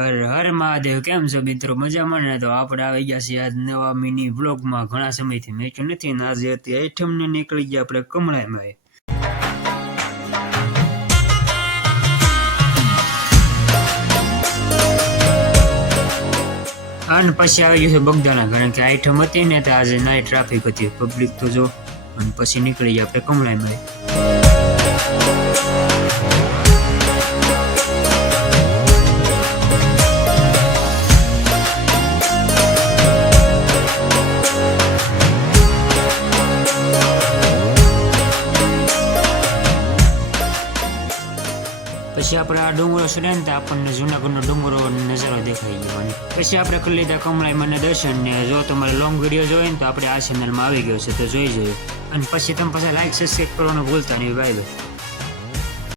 હર હર મહાદેવ. કેમ છો મિત્રો? મજામાં ને? તો આપણે આવી ગયા છીએ આજ નવા મિની વ્લોગમાં. ઘણા સમયથી મેચ્યું નથી ને આજે હતી આઈટમને નીકળી ગયા આપણે કમળામાં. અને પછી આવી ગયું છે બગદાણા, કારણ કે આઈટમ હતી ને તો આજે નાઈટ ટ્રાફિક હતી, પબ્લિક તો જો. અને પછી નીકળી ગયા આપણે કમળામાં. પછી આપણે આ ડુંગરો ચડે ને તો આપણને જુનાગઢનો ડુંગરો નજારો દેખાઈ ગયો. અને પછી આપણે કરી લીધા કમળાઈમાં દર્શન. ને જો તમારે લોંગ વિડીયો જોઈએ ને તો આપણે આ ચેનલમાં આવી ગયો છે, તો જોઈ જોઈએ. અને પછી તમે પાછા લાઈક સબસ્ક્રાઈબ કરવાનું ભૂલતા નહીં. Bye bye.